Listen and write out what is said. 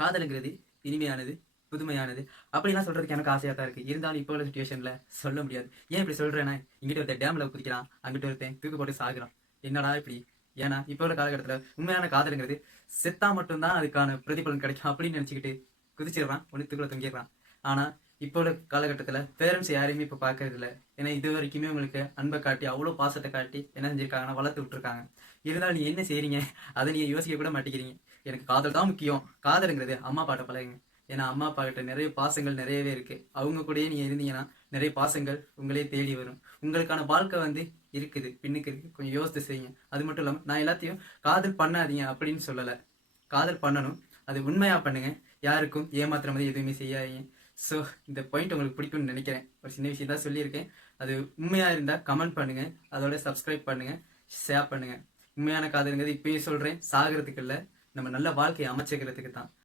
காதலுங்கிறது இனிமையானது, புதுமையானது. அப்படிலாம் சொல்றதுக்கு எனக்கு ஆசையா தான் இருக்கு. இருந்தாலும் இப்போ உள்ள சிச்சுவேஷன்ல சொல்ல முடியாது. ஏன் இப்படி சொல்றேன்னா, இங்கிட்டு ஒருத்தன் டேம்ல குதிக்கிறான், அங்கிட்டு ஒருத்தன் தூக்கு போட்டு சாகுறான். என்னடா இப்படி? ஏன்னா இப்போ உள்ள காலகட்டத்துல உண்மையான காதலுங்கிறது செத்தா மட்டும்தான் அதுக்கான பிரதிபலன் கிடைக்கும் அப்படின்னு நினைச்சுக்கிட்டு குதிச்சிடுறான், ஒண்ணு தூக்குல தொங்கிடுறான். ஆனா இப்போ உள்ள காலகட்டத்துல பேரண்ட்ஸ் யாரையுமே இப்ப பாக்குறது இல்ல. ஏன்னா இது வரைக்குமே உங்களுக்கு அன்பை காட்டி அவ்வளவு பாசத்தை காட்டி என்ன செஞ்சிருக்காங்கன்னா வளர்த்து விட்டுருக்காங்க. இருந்தாலும் நீ என்ன செய்றீங்க, அதை நீங்க யோசிக்க கூட மாட்டேங்கிறீங்க. எனக்கு காதல் தான் முக்கியம். காதலுங்கிறது அம்மா அப்பாட்ட பழகுங்க. ஏன்னா அம்மா அப்பா கிட்ட நிறைய பாசங்கள் நிறையவே இருக்கு. அவங்க கூடயே நீங்க இருந்தீங்கன்னா நிறைய பாசங்கள் உங்களே தேடி வரும். உங்களுக்கான வாழ்க்கை இருக்குது, பின்னுக்கு இருக்கு. கொஞ்சம் யோசித்து செய்யுங்க. அது மட்டும் இல்லாம நான் எல்லாத்தையும் காதல் பண்ணாதீங்க அப்படின்னு சொல்லல. காதல் பண்ணணும், அது உண்மையா பண்ணுங்க. யாருக்கும் ஏமாத்துற மாதிரி எதுவுமே செய்யாதீங்க. ஸோ இந்த பாயிண்ட் உங்களுக்கு பிடிக்கும்னு நினைக்கிறேன். ஒரு சின்ன விஷயம் தான் சொல்லியிருக்கேன். அது உண்மையா இருந்தா கமெண்ட் பண்ணுங்க, அதோட சப்ஸ்கிரைப் பண்ணுங்க, ஷேர் பண்ணுங்க. உண்மையான காதலுங்கிறது இப்பயும் சொல்றேன், சாகிறதுக்கு இல்லை, நம்ம நல்ல வாழ்க்கையை அமைச்சுக்கிறதுக்கு தான்.